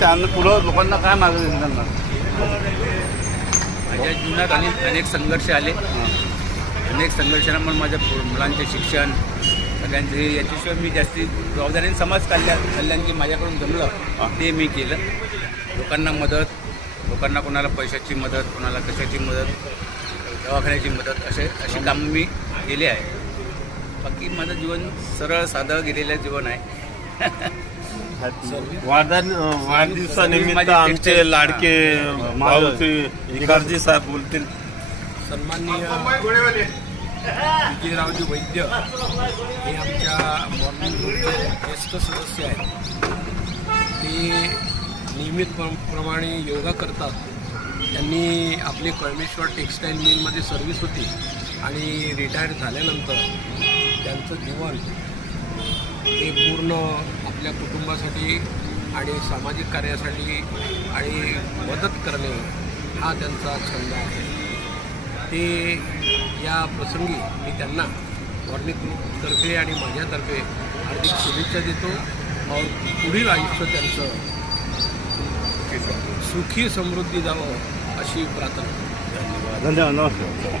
चालणं पुढं लोकांना काय मार्गदर्शन करणार? माझ्या जीवनात अनेक संघर्ष आले. अनेक संघर्षांमुळे माझ्या मुलांचे शिक्षण सगळ्यांचे याच्याशिवाय मी जास्ती जबाबदारीने समाज कल्याण की माझ्याकडून जमलं ते मी केलं. लोकांना मदत, लोकांना कोणाला पैशाची मदत, कोणाला कशाची मदत, दवाखान्याची मदत अशी कामं मी केली आहे. बाकी माझं जीवन सरळ साधं गेलेलं जीवन आहे. वाढदिवसानिमित्त आमचे लाडके मारुती इकारजी साहेब बोलतील. सन्माननीय विजयरावजी वैद्य हे आमच्या मॉर्निंग ग्रुपचे ज्येष्ठ सदस्य आहेत. ते नियमितप्रमाणे योगा करतात. त्यांनी आपली कळमेश्वर टेक्स्टाईल मिलमध्ये सर्व्हिस होती आणि रिटायर झाल्यानंतर त्यांचं जीवन हे पूर्ण आपल्या कुटुंबासाठी आणि सामाजिक कार्यासाठी आणि मदत करणे हा त्यांचा छंद आहे. ते या प्रसंगी मी त्यांना मॉर्निंग ग्रुपतर्फे आणि माझ्यातर्फे हार्दिक शुभेच्छा देतो. और पुढील आयुष्य त्यांचं सुखी समृद्धी जावं अशी प्रार्थना. धन्यवाद. नमस्कार.